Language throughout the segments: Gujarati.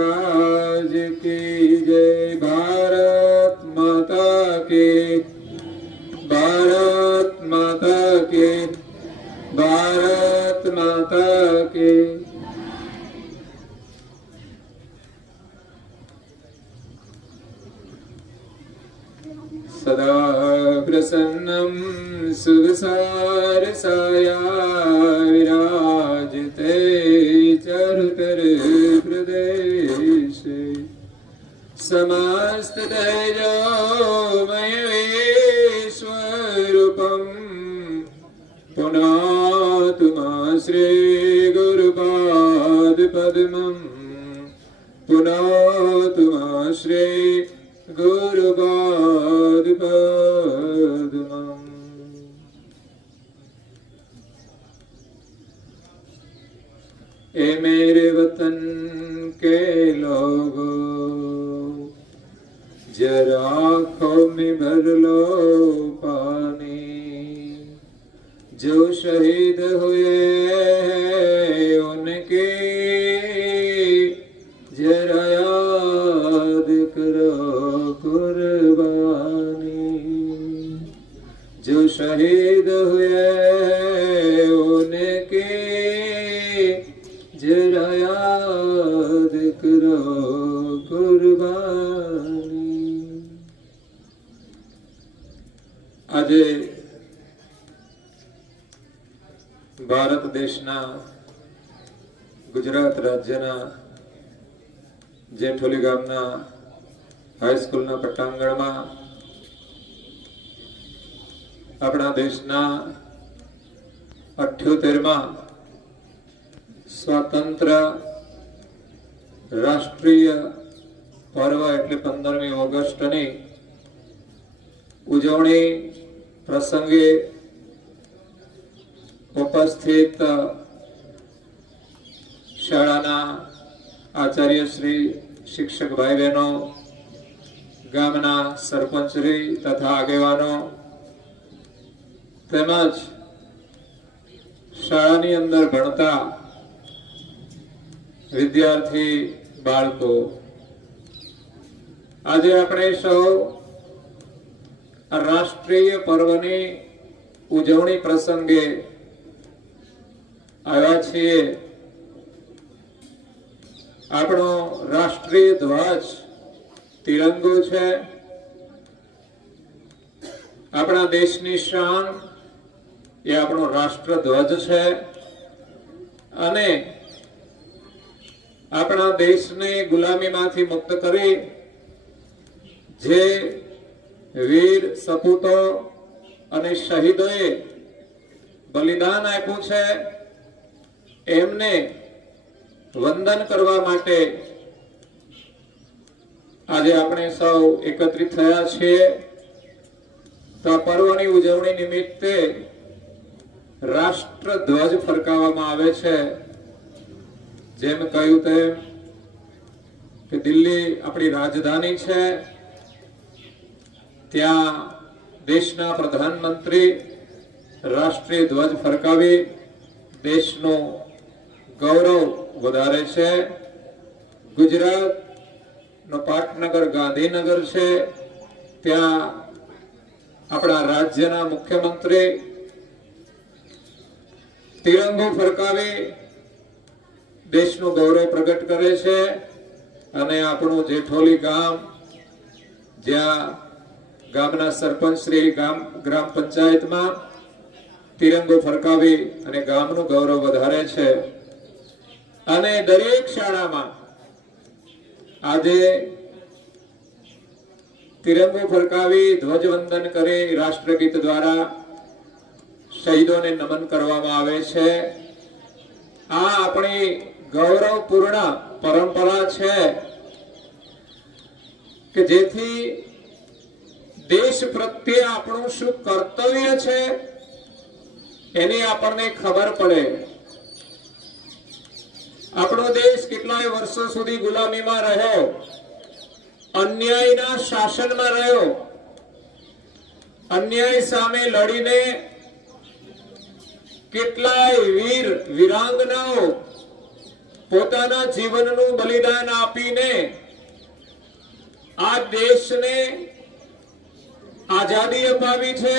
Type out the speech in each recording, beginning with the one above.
મહારાજ કી જય ભારત માતા કે ભારત માતા કે ભારત માતા કે સદા પ્રસન્નમ સુરસાર સાયા વિરાજતે ચરુતર હૃદય समस्ततेजोमय विश्वरूपम् पुनातु मा श्रीगुरुपादपद्मम् पुनातु मा श्री गुरुपादपद्मम् ए मेरे वतन આજે ભારત દેશના ગુજરાત રાજ્યના જેઠોલી ગામના હાઈસ્કૂલના પટ્ટાંગણમાં આપણા દેશના અઠ્યોતેરમાં સ્વાતંત્ર રાષ્ટ્રીય પર્વ એટલે પંદરમી ઓગસ્ટની ઉજવણી પ્રસંગે ઉપસ્થિત શાળાના આચાર્ય શ્રી શિક્ષક ભાઈ બહેનો ગામના સરપંચશ્રી તથા આગેવાનો તેમજ શાળાની અંદર ભણતા વિદ્યાર્થી બાળકો, આજે આપણે સૌ રાષ્ટ્રીય પર્વની ઉજવણી પ્રસંગે આવ્યા છીએ. આપણો રાષ્ટ્રીય ધ્વજ તિરંગો છે. આપણા દેશની શાન એ આપણો રાષ્ટ્રધ્વજ છે. અને આપણા દેશને ગુલામીમાંથી મુક્ત કરી જે વીર સપૂતો અને શહીદોએ બલિદાન આપ્યું છે, એમને વંદન કરવા માટે આજે આપણે સૌ એકત્રિત થયા છીએ. તો પર્વની ઉજવણી નિમિત્તે રાષ્ટ્ર ધ્વજ ફરકાવવામાં આવે છે. જેમ કહ્યું તેમ કે દિલ્હી આપણી રાજધાની છે, ત્યાં દેશના પ્રધાનમંત્રી રાષ્ટ્રીય ધ્વજ ફરકાવી દેશનું ગૌરવ વધારે છે. ગુજરાત નો પાટનગર, ગાંધીનગર છે. ત્યાં આપણા રાજ્યના મુખ્યમંત્રી તિરંગો ફરકાવી દેશનું ગૌરવ પ્રગટ કરે છે અને આપણું જેઠોલી ગામ, જ્યાં ગામના સરપંચ શ્રી ગામ, ગ્રામ પંચાયતમાં તિરંગો ફરકાવી અને ગામનું ગૌરવ વધારે છે. અને દરેક શાળામાં આજે તિરંગો ફરકાવી, ધ્વજવંદન કરી રાષ્ટ્રગીત દ્વારા શહીદોને નમન કરવામાં આવે છે. આ આપણી ગૌરવપૂર્ણ પરંપરા છે કે જેથી દેશ પ્રત્યે આપણું શું કર્તવ્ય છે એની આપણને ખબર પડે. આપણો દેશ કેટલાય વર્ષો સુધી ગુલામીમાં રહ્યો, અન્યાયના શાસનમાં રહ્યો, અન્યાય સામે લડીને કેટલાય વીર, વીરાંગનાઓ પોતાના જીવનનું બલિદાન આપીને આ દેશને આઝાદી અપાવી છે.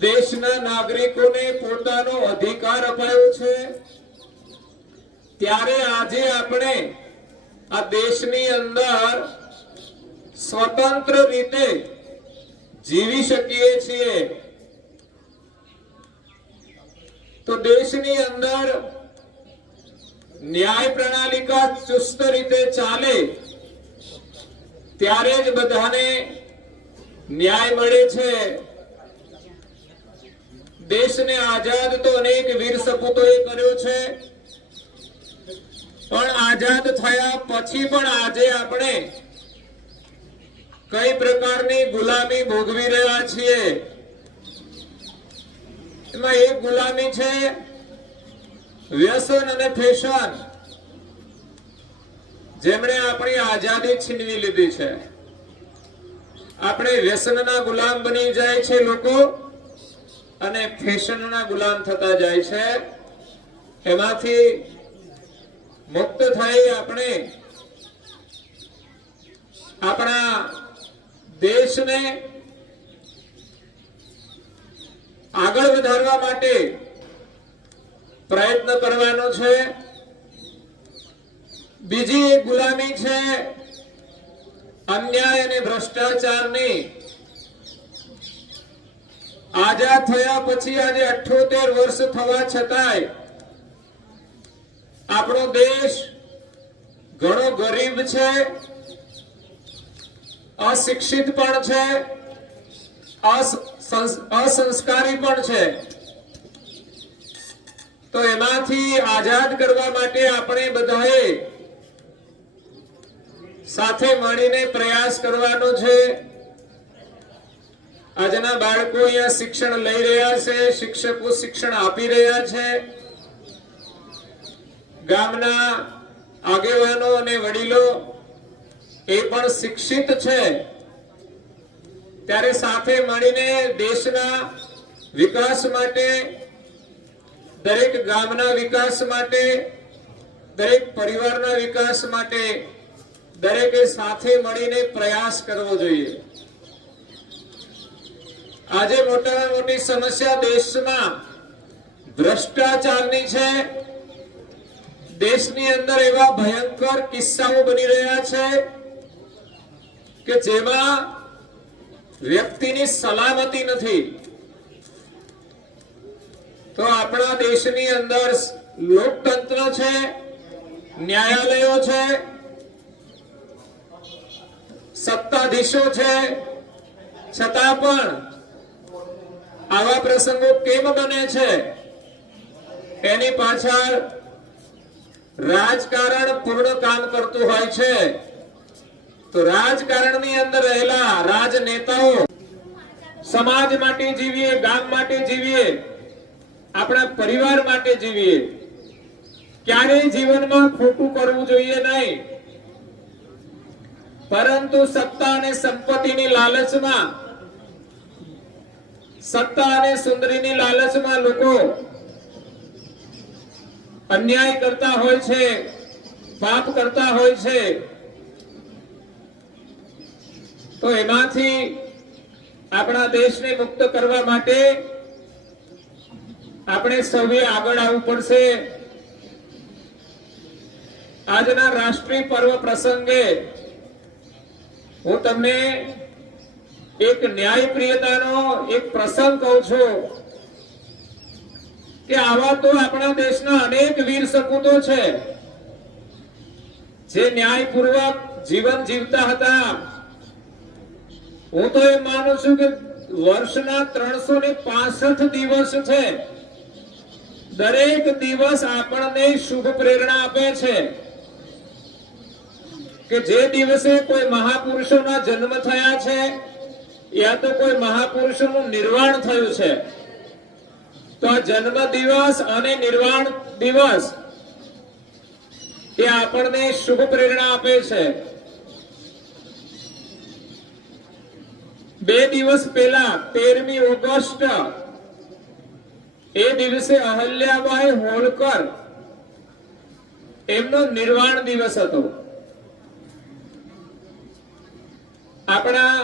દેશના નાગરિકોને પોતાનો અધિકાર અપાયો છે. ત્યારે આજે આપણે આ દેશની અંદર સ્વતંત્ર રીતે જીવી શકીએ છીએ. તો દેશની અંદર ન્યાય પ્રણાલિકા ચુસ્ત રીતે ચાલે, ત્યારે જ બધાને ન્યાય મળે છે. દેશને આઝાદ તો અનેક વીર સપૂતોએ કર્યો છે, પણ આઝાદ થયા પછી પણ આજે આપણે કઈ પ્રકારની ગુલામી ભોગવી રહ્યા છીએ? એમાં એક ગુલામી છે વ્યસન અને ફેશન જેમણે આપણી આઝાદી છીનવી લીધી છે. આપણે વ્યસનના ગુલામ બની જાય છે લોકો અને ફેશનના ગુલામ થતા જાય છે. એમાંથી મુક્ત થઈ આપણે આપણા દેશને આગળ વધારવા માટે પ્રયત્ન કરવાનો છે. બીજી એક ગુલામી છે અન્યાય અને ભ્રષ્ટાચારની. આઝાદ થયા પછી આજે અઠ્યોતેર વર્ષ થવા છતાંય આપણો દેશ ઘણો ગરીબ છે, અશિક્ષિત પણ છે અસ- અસંસ્કારી પણ છે. તો એમાંથી આઝાદ કરવા માટે આપણે બધાએ સાથે મળીને પ્રયાસ કરવાનો છે. આજના બાળકો અહીંયા શિક્ષણ લઈ રહ્યા છે, શિક્ષકો શિક્ષણ આપી રહ્યા છે. ગામના આગેવાનો અને વડીલો એ પણ શિક્ષિત છે. ત્યારે સાથે મળીને દેશના વિકાસ માટે દરેક ગામના વિકાસ માટે, દરેક પરિવારના વિકાસ માટે દરેકે સાથે મળીને પ્રયાસ કરવો જોઈએ. આજે મોટામાં મોટી સમસ્યા દેશમાં ભ્રષ્ટાચારની છે. દેશની અંદર એવા ભયંકર કિસ્સાઓ બની રહ્યા છે કે જેમાં વ્યક્તિની સલામતી નથી. તો આપણા દેશની અંદર લોકતંત્ર છે, ન્યાયાલયો છે, સત્તાધીશો છે. છતાં પણ આવા પ્રસંગો કેમ બને છે? એની પાછળ રાજકારણ પૂર્ણ કામ કરતું હોય છે. તો રાજકારણની અંદર રહેલા રાજનેતાઓ સમાજ માટે જીવીએ, ગામ માટે જીવીએ આપણા પરિવાર માટે જીવીએ. ક્યારેય જીવનમાં ખોટું કરવું જોઈએ નહીં. પરંતુ સત્તા અને સંપત્તિની લાલચમાં, સત્તા અને સુંદરીની લાલચમાં લોકો અન્યાય કરતા હોય છે, પાપ કરતા હોય છે. તો એમાંથી આપણા દેશને મુક્ત કરવા માટે આપણે સૌએ આગળ આવવું પડશે. આજના રાષ્ટ્રીય પર્વ પ્રસંગે હું તમને એક ન્યાયપ્રિયતાનો એક પ્રસંગ કહું છું કે આવા તો આપણા દેશના અનેક વીર સપૂતો છે. જે ન્યાયપૂર્વક જીવન જીવતા હતા. હું તો એમ માનું છું કે વર્ષના ત્રણસો ને પાસઠ દિવસ છે. દરેક દિવસ આપણને શુભ પ્રેરણા આપે છે કે જે દિવસે કોઈ મહાપુરુષોના જન્મ થયા છે, યા તો કોઈ મહાપુરુષોનું નિર્વાણ થયું છે, તો આ જન્મ દિવસ અને નિર્વાણ દિવસ એ આપણને શુભ પ્રેરણા આપે છે. બે દિવસ પહેલા તેરમી ઓગસ્ટ એ દિવસે અહલ્યાબાઈ હોળકર એમનો નિર્વાણ દિવસ હતો. આપણા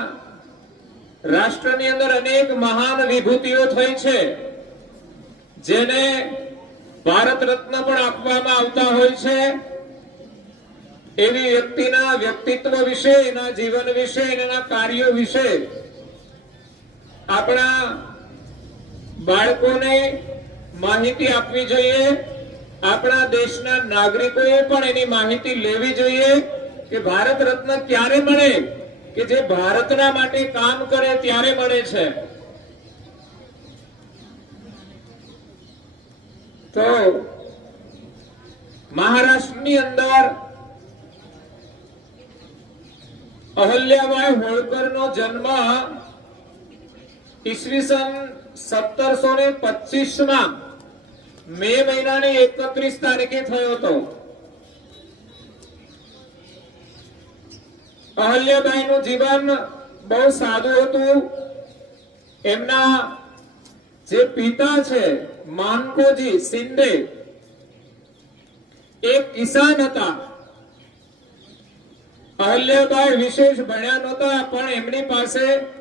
રાષ્ટ્રની અંદર અનેક મહાન વિભૂતિઓ થઈ છે, જેને ભારત રત્ન પણ આપવામાં આવતા હોય છે. એવી વ્યક્તિના વ્યક્તિત્વ વિશે, એના જીવન વિશે, એના કાર્યો વિશે આપણા બાળકોને માહિતી આપવી જોઈએ. આપણા દેશના નાગરિકોએ પણ એની માહિતી લેવી જોઈએ કે ભારત રત્ન ક્યારે મળે, કે જે ભારતના માટે કામ કરે ત્યારે મળે છે. તો મહારાષ્ટ્રની અંદર અહલ્યાબાઈ હોળકરનો જન્મ ઈસવીસન સત્તરસો ને પચીસમાં મે મહિનાની એકત્રીસ તારીખે થયો હતો. અહલ્યાબાઈ નું જીવન બહુ સાદું હતું. એમના જે પિતા છે, માનકોજી શિંદે એક કિસાન હતા. અહલ્યાબાઈ વિશેષ ભણ્યા નહોતા, પણ એમની પાસે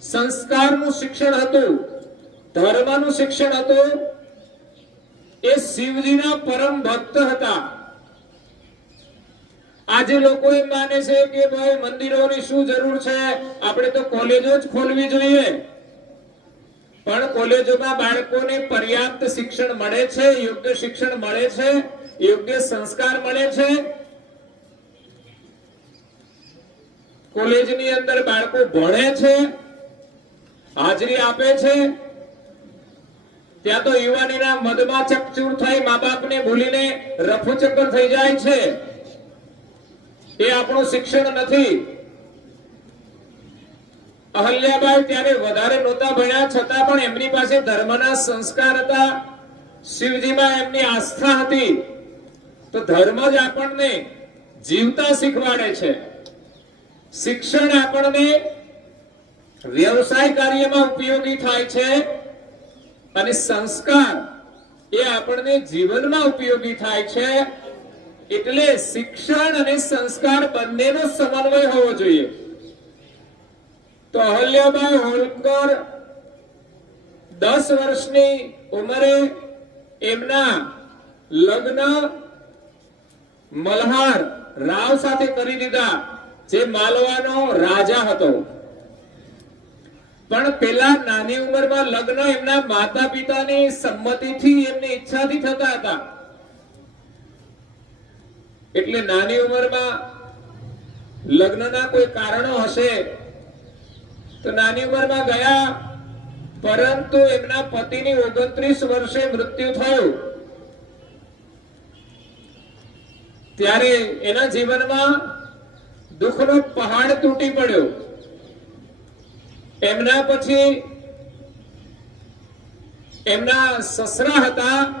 સંસ્કારનું શિક્ષણ હતું, ધર્મનું શિક્ષણ હતું. એ શિવજીના પરમ ભક્ત હતા. આજે લોકો એમ માને છે કે ભાઈ મંદિરોની શું જરૂર છે? આપણે તો કોલેજો જ ખોલવી જોઈએ. પણ કોલેજોમાં બાળકોને પર્યાપ્ત શિક્ષણ મળે છે, યોગ્ય શિક્ષણ મળે છે, યોગ્ય સંસ્કાર મળે છે. કોલેજની અંદર બાળકો ભણે છે. હાજરી આપે છે. ત્યાં તો યુવાનીના મદમાં ચકચૂર થઈ મા બાપને ભૂલીને રફુચક્કર થઈ જાય છે. એ આપણું શિક્ષણ નથી. અહલ્યાબાઈ ત્યારે વધારે નહોતા ભણ્યા, છતાં પણ એમની પાસે ધર્મના સંસ્કાર હતા. શિવજીમાં એમની આસ્થા હતી. તો ધર્મ જ આપણને જીવતા શીખવાડે છે. શિક્ષણ આપણને વ્યવસાય કાર્યમાં ઉપયોગી થાય છે અને સંસ્કાર એ આપણને જીવનમાં ઉપયોગી થાય છે એટલે શિક્ષણ અને સંસ્કાર બંનેનો સમન્વય હોવો જોઈએ. તો અહલ્યાબાઈ હોલકર દસ વર્ષની ઉંમરે એમના લગ્ન મલ્હાર રાવ સાથે કરી દીધા, જે માલવાનો રાજા હતો. પણ પેલા નાની ઉંમરમાં લગ્ન એમના માતા પિતાની સંમતિથી એમની ઈચ્છાથી થતા હતા. એટલે નાની ઉંમરમાં લગ્નના કોઈ કારણો હશે તો નાની ઉંમરમાં ગયા, પરંતુ એમના પતિની ઓગણત્રીસ વર્ષે મૃત્યુ થયું. ત્યારે એના જીવનમાં દુઃખનો પહાડ તૂટી પડ્યો. એમના પછી એમના સસરા હતા.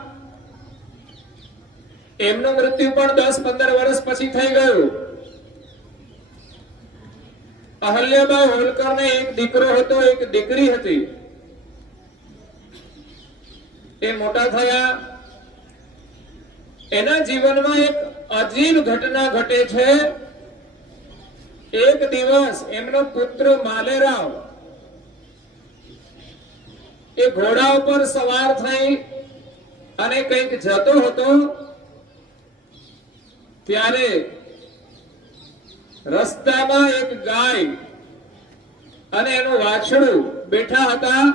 એમનું મૃત્યુ પણ દસ પંદર વર્ષ પછી થઈ ગયું. અહલ્યાબાઈ હોલકર ને એક દીકરો હતો, એક દીકરી હતી. એ મોટા થયા. એના જીવનમાં એક અજીબ ઘટના ઘટે છે. એક દિવસ એમનો પુત્ર માલેરાવ એ ઘોડા ઉપર સવાર થઈ અને કંઈક જતો હતો, ત્યારે રસ્તામાં એક ગાય અને એનું વાછડું બેઠા હતા.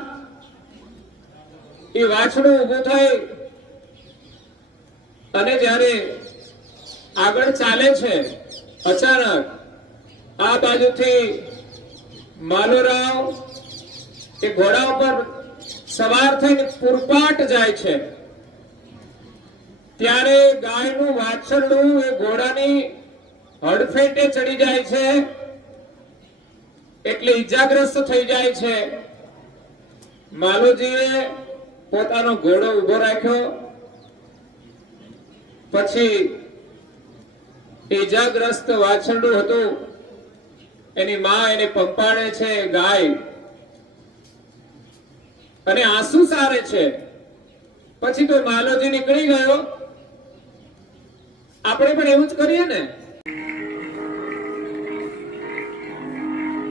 એ વાછડું ઊભું થઈ અને જ્યારે આગળ ચાલે છે, અચાનક આ બાજુથી માલોરાવ એ ઘોડા ઉપર સવાર થઈને પૂરપાટ જાય છે. ત્યારે ગાયનું વાછરડું એ ઘોડાની હડફેટે ચડી જાય છે. એટલે ઈજાગ્રસ્ત થઈ જાય છે. માલુજીએ પોતાનો ઘોડો ઊભો રાખ્યો. પછી ઈજાગ્રસ્ત વાછરડું હતું. એની માં એને પંપાડે છે, ગાય અને આંસુ સારે છે. પછી તો માલોજી નીકળી ગયો? આપણે પણ એવું જ કરીએ ને?